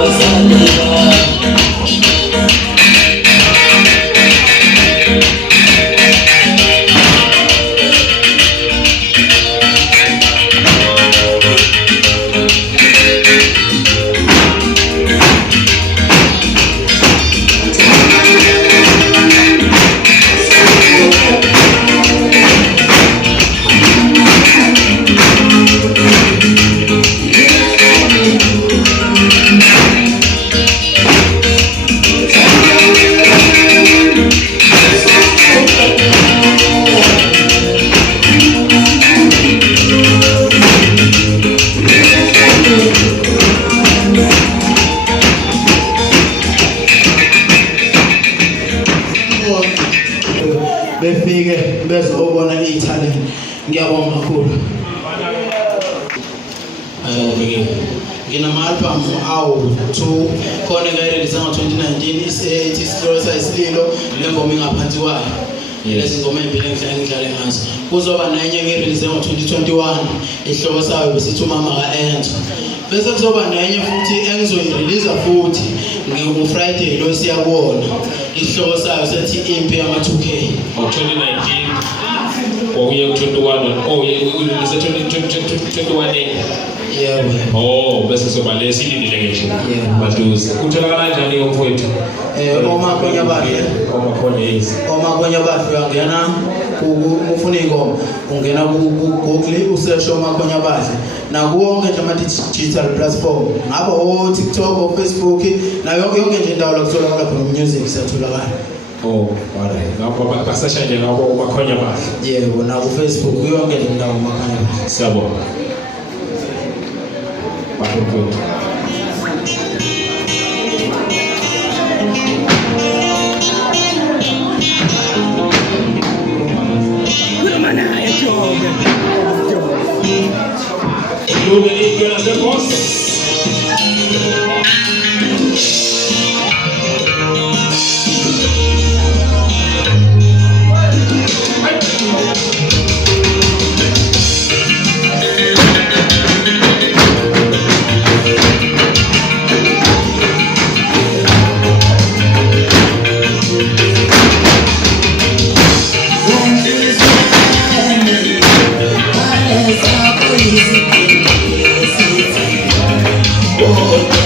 It's ngomini nginama-album awu-2 khona ngayirelease ngo-2019 ethi isihloko sayisililo lengoma ingaphansi kwayo lezi ngoma ezimbili engidlale ngazo kuzoba nenye ngiyirelease ngo-2021 isihloko sayo besithi umama ka-Enzo bese kuzoba nenye futhi engizoyirelease futhi ngu-Friday lo siya kuwona isihloko sayo sethi impi yama-2K ngo-2019 okuye ku-21 uyirelease 2021 yebo bese soba lesilindile nje maduze kutholakala njani umfowethu omakhwenya bahle omakhwenya bahle uyangena ufuna ingoma ungena ku-Google usearch omakhwenya bahle nakuwonke nje ama-digital platform ngaba o-TikTok o-Facebook nayo yonke nje indawo la kutholakala khona music siyatholakala alright ngapho basasha nje ngabo omakhwenya bahle yebo naku-Facebook yonke nje indawo omakhwenya bahle siyabonga Oh